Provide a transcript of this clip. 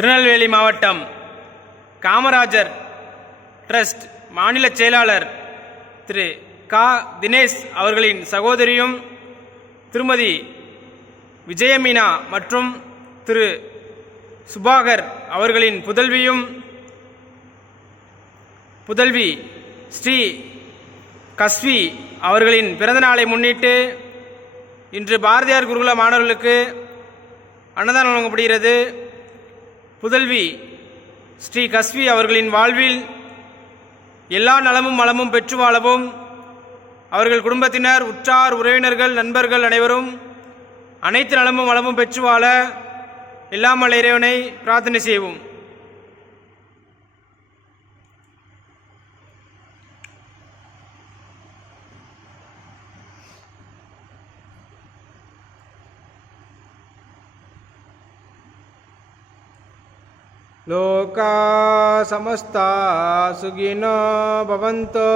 திருநெல்வேலி மாவட்டம் காமராஜர் ட்ரஸ்ட் மாநில செயலாளர் திரு கா தினேஷ் அவர்களின் சகோதரியும் திருமதி விஜயமீனா மற்றும் திரு சுபாகர் அவர்களின் புதல்வி ஸ்ரீ கஸ்வி அவர்களின் பிறந்தநாளை முன்னிட்டு இன்று பாரதியார் குருகுல மாணவர்களுக்கு அன்னதானம் வழங்கப்படுகிறது. புதல்வி ஸ்ரீ கஸ்வி அவர்களின் வாழ்வில் எல்லா நலமும் வளமும் பெற்று வாழவும் அவர்கள் குடும்பத்தினர், உற்றார், உறவினர்கள், நண்பர்கள் அனைவரும் அனைத்து நலமும் வளமும் பெற்று வாழ எல்லாம் வல்ல இறைவனை பிரார்த்தனை செய்வோம். லோகா சமஸ்தா சுகினோ பவந்தோ.